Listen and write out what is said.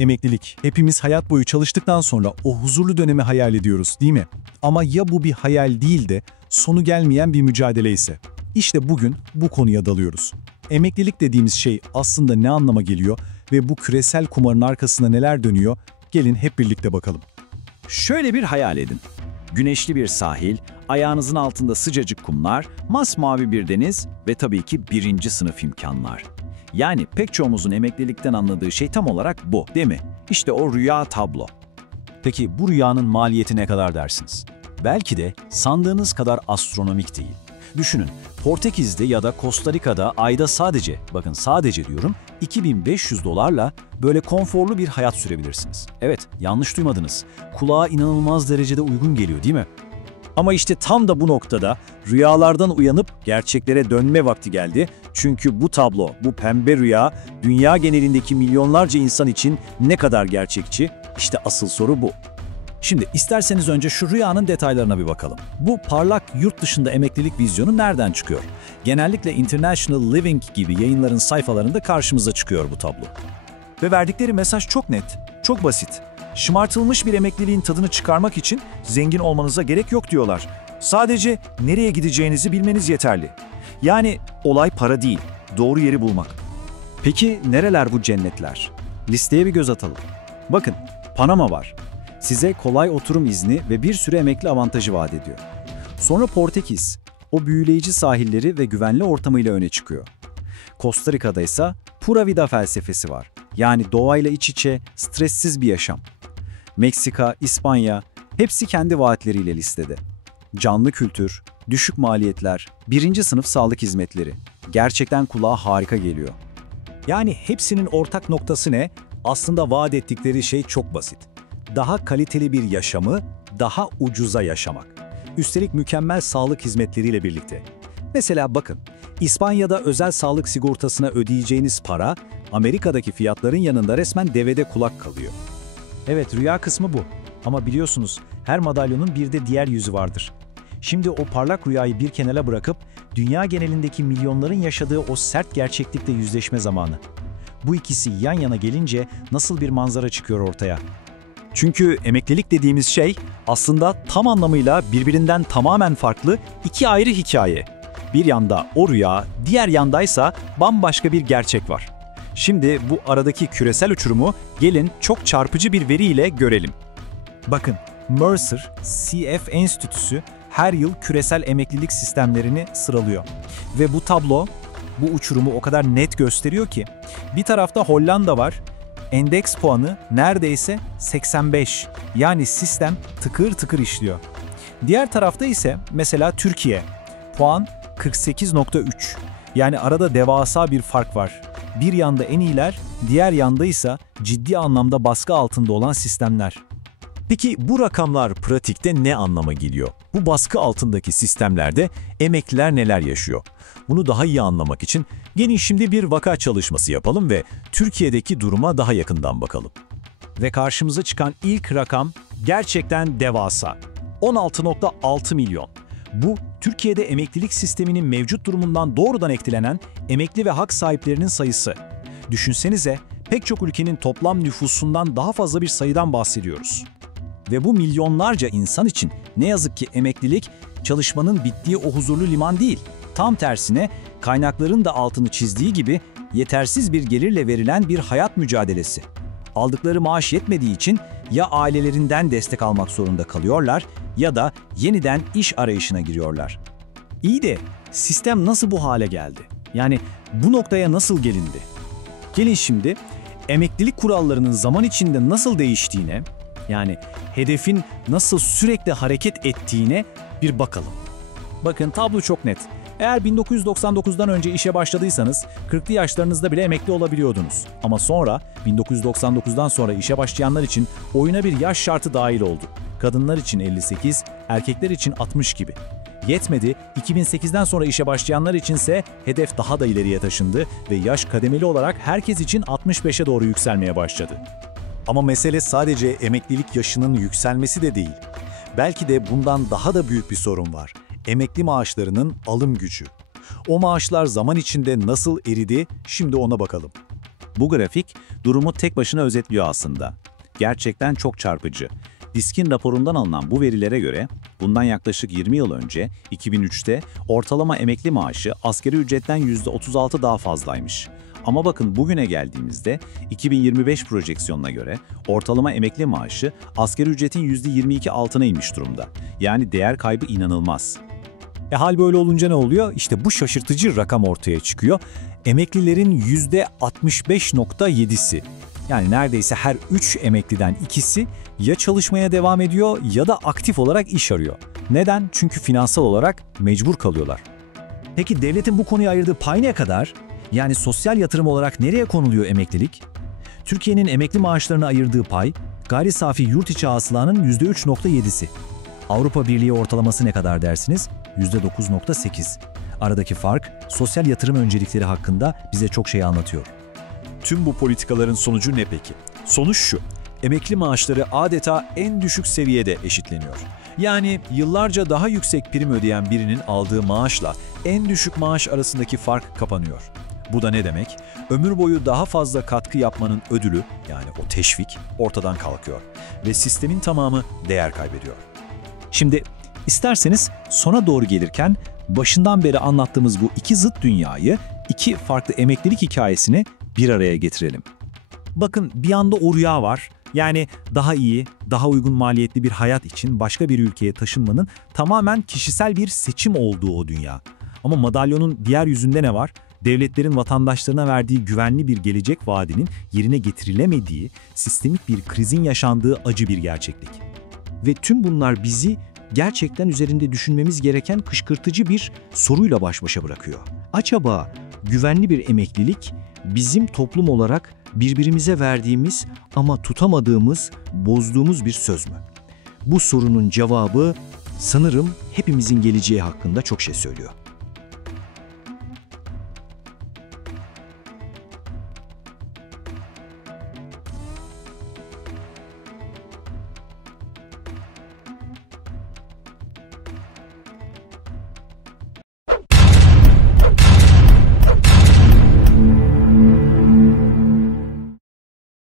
Emeklilik. Hepimiz hayat boyu çalıştıktan sonra o huzurlu dönemi hayal ediyoruz, değil mi? Ama ya bu bir hayal değil de sonu gelmeyen bir mücadele ise? İşte bugün bu konuya dalıyoruz. Emeklilik dediğimiz şey aslında ne anlama geliyor ve bu küresel kumarın arkasında neler dönüyor? Gelin hep birlikte bakalım. Şöyle bir hayal edin. Güneşli bir sahil, ayağınızın altında sıcacık kumlar, masmavi bir deniz ve tabii ki birinci sınıf imkanlar. Yani pek çoğumuzun emeklilikten anladığı şey tam olarak bu, değil mi? İşte o rüya tablo. Peki bu rüyanın maliyeti ne kadar dersiniz? Belki de sandığınız kadar astronomik değil. Düşünün, Portekiz'de ya da Costa Rica'da ayda bakın sadece diyorum, $2500'la böyle konforlu bir hayat sürebilirsiniz. Evet, yanlış duymadınız. Kulağa inanılmaz derecede uygun geliyor, değil mi? Ama işte tam da bu noktada rüyalardan uyanıp gerçeklere dönme vakti geldi. Çünkü bu tablo, bu pembe rüya, dünya genelindeki milyonlarca insan için ne kadar gerçekçi? İşte asıl soru bu. Şimdi isterseniz önce şu rüyanın detaylarına bir bakalım. Bu parlak yurt dışında emeklilik vizyonu nereden çıkıyor? Genellikle International Living gibi yayınların sayfalarında karşımıza çıkıyor bu tablo. Ve verdikleri mesaj çok net, çok basit. Şımartılmış bir emekliliğin tadını çıkarmak için zengin olmanıza gerek yok diyorlar. Sadece nereye gideceğinizi bilmeniz yeterli. Yani olay para değil, doğru yeri bulmak. Peki nereler bu cennetler? Listeye bir göz atalım. Bakın, Panama var. Size kolay oturum izni ve bir sürü emekli avantajı vaat ediyor. Sonra Portekiz, o büyüleyici sahilleri ve güvenli ortamıyla öne çıkıyor. Costa Rica'da ise pura vida felsefesi var. Yani doğayla iç içe, stressiz bir yaşam. Meksika, İspanya, hepsi kendi vaatleriyle listede. Canlı kültür, düşük maliyetler, birinci sınıf sağlık hizmetleri. Gerçekten kulağa harika geliyor. Yani hepsinin ortak noktası ne? Aslında vaat ettikleri şey çok basit. Daha kaliteli bir yaşamı, daha ucuza yaşamak. Üstelik mükemmel sağlık hizmetleriyle birlikte. Mesela bakın, İspanya'da özel sağlık sigortasına ödeyeceğiniz para, Amerika'daki fiyatların yanında resmen devede kulak kalıyor. Evet, rüya kısmı bu. Ama biliyorsunuz, her madalyonun bir de diğer yüzü vardır. Şimdi o parlak rüyayı bir kenara bırakıp, dünya genelindeki milyonların yaşadığı o sert gerçeklikle yüzleşme zamanı. Bu ikisi yan yana gelince nasıl bir manzara çıkıyor ortaya? Çünkü emeklilik dediğimiz şey aslında tam anlamıyla birbirinden tamamen farklı iki ayrı hikaye. Bir yanda o rüya, diğer yandaysa bambaşka bir gerçek var. Şimdi bu aradaki küresel uçurumu gelin çok çarpıcı bir veriyle görelim. Bakın, Mercer CF Enstitüsü her yıl küresel emeklilik sistemlerini sıralıyor. Ve bu tablo bu uçurumu o kadar net gösteriyor ki bir tarafta Hollanda var. Endeks puanı neredeyse 85. Yani sistem tıkır tıkır işliyor. Diğer tarafta ise mesela Türkiye. Puan 48.3. Yani arada devasa bir fark var. Bir yanda en iyiler, diğer yanda ise ciddi anlamda baskı altında olan sistemler. Peki bu rakamlar pratikte ne anlama geliyor? Bu baskı altındaki sistemlerde emekliler neler yaşıyor? Bunu daha iyi anlamak için gelin şimdi bir vaka çalışması yapalım ve Türkiye'deki duruma daha yakından bakalım. Ve karşımıza çıkan ilk rakam gerçekten devasa. 16.6 milyon. Bu, Türkiye'de emeklilik sisteminin mevcut durumundan doğrudan etkilenen emekli ve hak sahiplerinin sayısı. Düşünsenize, pek çok ülkenin toplam nüfusundan daha fazla bir sayıdan bahsediyoruz. Ve bu milyonlarca insan için ne yazık ki emeklilik, çalışmanın bittiği o huzurlu liman değil. Tam tersine, kaynakların da altını çizdiği gibi yetersiz bir gelirle verilen bir hayat mücadelesi. Aldıkları maaş yetmediği için ya ailelerinden destek almak zorunda kalıyorlar ya da yeniden iş arayışına giriyorlar. İyi de sistem nasıl bu hale geldi? Yani bu noktaya nasıl gelindi? Gelin şimdi emeklilik kurallarının zaman içinde nasıl değiştiğine, yani hedefin nasıl sürekli hareket ettiğine bir bakalım. Bakın tablo çok net. Eğer 1999'dan önce işe başladıysanız 40'lı yaşlarınızda bile emekli olabiliyordunuz. Ama sonra 1999'dan sonra işe başlayanlar için oyuna bir yaş şartı dahil oldu. Kadınlar için 58, erkekler için 60 gibi. Yetmedi, 2008'den sonra işe başlayanlar içinse hedef daha da ileriye taşındı ve yaş kademeli olarak herkes için 65'e doğru yükselmeye başladı. Ama mesele sadece emeklilik yaşının yükselmesi de değil. Belki de bundan daha da büyük bir sorun var. Emekli maaşlarının alım gücü. O maaşlar zaman içinde nasıl eridi, şimdi ona bakalım. Bu grafik durumu tek başına özetliyor aslında. Gerçekten çok çarpıcı. Disk'in raporundan alınan bu verilere göre bundan yaklaşık 20 yıl önce 2003'te ortalama emekli maaşı asgari ücretten %36 daha fazlaymış. Ama bakın bugüne geldiğimizde 2025 projeksiyonuna göre ortalama emekli maaşı asgari ücretin %22 altına inmiş durumda. Yani değer kaybı inanılmaz. Hal böyle olunca ne oluyor? İşte bu şaşırtıcı rakam ortaya çıkıyor. Emeklilerin %65.7'si, yani neredeyse her 3 emekliden ikisi ya çalışmaya devam ediyor ya da aktif olarak iş arıyor. Neden? Çünkü finansal olarak mecbur kalıyorlar. Peki devletin bu konuya ayırdığı pay ne kadar? Yani sosyal yatırım olarak nereye konuluyor emeklilik? Türkiye'nin emekli maaşlarına ayırdığı pay, gayri safi yurt içi hasılanın %3.7'si. Avrupa Birliği ortalaması ne kadar dersiniz? %9.8. Aradaki fark, sosyal yatırım öncelikleri hakkında bize çok şey anlatıyor. Tüm bu politikaların sonucu ne peki? Sonuç şu: emekli maaşları adeta en düşük seviyede eşitleniyor. Yani yıllarca daha yüksek prim ödeyen birinin aldığı maaşla en düşük maaş arasındaki fark kapanıyor. Bu da ne demek? Ömür boyu daha fazla katkı yapmanın ödülü, yani o teşvik, ortadan kalkıyor ve sistemin tamamı değer kaybediyor. Şimdi isterseniz sona doğru gelirken başından beri anlattığımız bu iki zıt dünyayı, iki farklı emeklilik hikayesini bir araya getirelim. Bakın bir yanda o rüya var. Yani daha iyi, daha uygun maliyetli bir hayat için başka bir ülkeye taşınmanın tamamen kişisel bir seçim olduğu o dünya. Ama madalyonun diğer yüzünde ne var? Devletlerin vatandaşlarına verdiği güvenli bir gelecek vaadinin yerine getirilemediği, sistemik bir krizin yaşandığı acı bir gerçeklik. Ve tüm bunlar bizi gerçekten üzerinde düşünmemiz gereken kışkırtıcı bir soruyla baş başa bırakıyor. Acaba güvenli bir emeklilik bizim toplum olarak birbirimize verdiğimiz ama tutamadığımız, bozduğumuz bir söz mü? Bu sorunun cevabı sanırım hepimizin geleceği hakkında çok şey söylüyor.